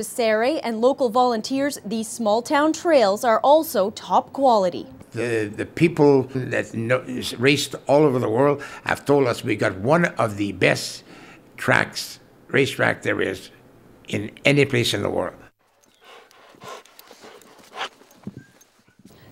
To Saray and local volunteers, these small-town trails are also top quality. The people that raced all over the world have told us we got one of the best racetrack there is in any place in the world.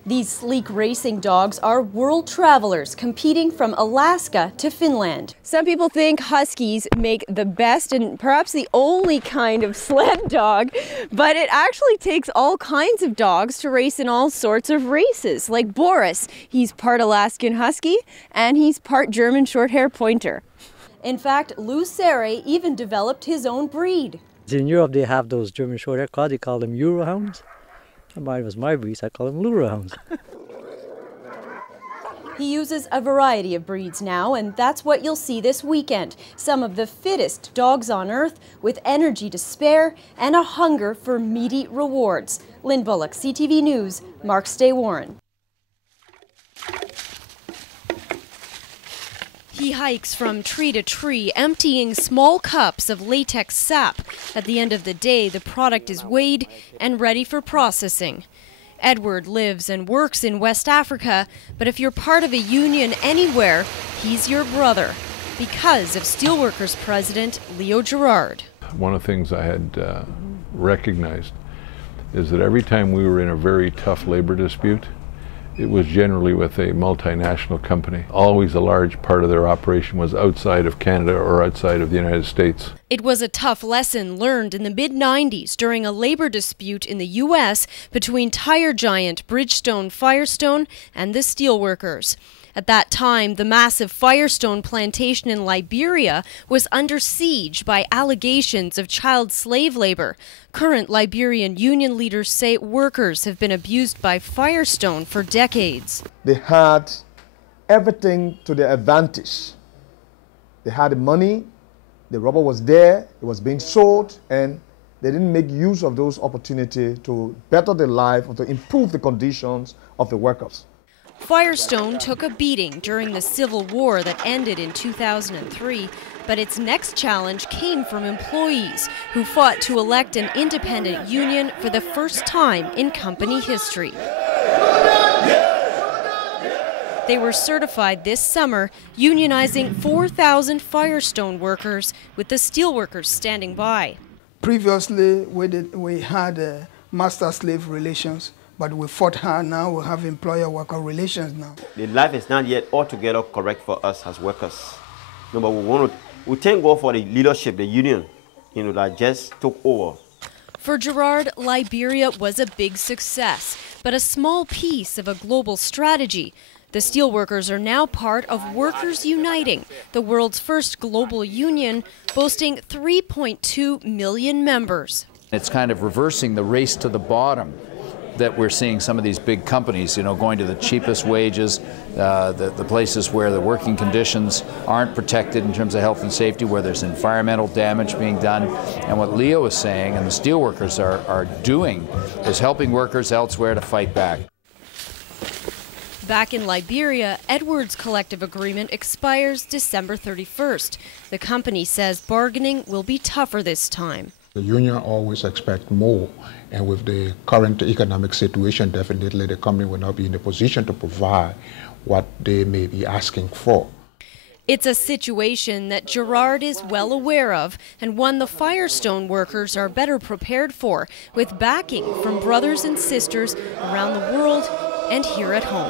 These sleek racing dogs are world travelers competing from Alaska to Finland. Some people think Huskies make the best and perhaps the only kind of sled dog, but it actually takes all kinds of dogs to race in all sorts of races, like Boris. He's part Alaskan Husky and he's part German Shorthair Pointer. In fact, Lou Saray even developed his own breed. In Europe, they have those German Shorthair claws. They call them Eurohounds. Mine was my breed, so I call them Lurehounds. He uses a variety of breeds now, and that's what you'll see this weekend. Some of the fittest dogs on earth with energy to spare and a hunger for meaty rewards. Lynn Bullock, CTV News, Marks Day Warren. He hikes from tree to tree, emptying small cups of latex sap. At the end of the day, the product is weighed and ready for processing. Edward lives and works in West Africa, but if you're part of a union anywhere, he's your brother, because of Steelworkers President Leo Gerard. One of the things I had recognized is that every time we were in a very tough labor dispute, it was generally with a multinational company. Always a large part of their operation was outside of Canada or outside of the United States. It was a tough lesson learned in the mid-90s during a labor dispute in the U.S. between tire giant Bridgestone Firestone and the steelworkers. At that time, the massive Firestone plantation in Liberia was under siege by allegations of child slave labor. Current Liberian union leaders say workers have been abused by Firestone for decades. They had everything to their advantage. They had the money, the rubber was there, it was being sold, and they didn't make use of those opportunities to better their life or to improve the conditions of the workers. Firestone took a beating during the Civil War that ended in 2003, but its next challenge came from employees who fought to elect an independent union for the first time in company history. They were certified this summer, unionizing 4,000 Firestone workers, with the steelworkers standing by. Previously, we had master-slave relations. But we fought hard now, we have employer-worker relations now. The life is not yet altogether correct for us as workers. No, but we thank God for the leadership, the union, that just took over. For Gerard, Liberia was a big success, but a small piece of a global strategy. The steelworkers are now part of Workers Uniting, the world's first global union, boasting 3.2 million members. It's kind of reversing the race to the bottom that we're seeing some of these big companies, going to the cheapest wages, the places where the working conditions aren't protected in terms of health and safety, where there's environmental damage being done. And what Leo is saying, and the steelworkers are doing, is helping workers elsewhere to fight back. Back in Liberia, Edwards' collective agreement expires December 31st. The company says bargaining will be tougher this time. The union always expects more, and with the current economic situation, definitely the company will not be in a position to provide what they may be asking for. It's a situation that Gerard is well aware of, and one the Firestone workers are better prepared for, with backing from brothers and sisters around the world and here at home.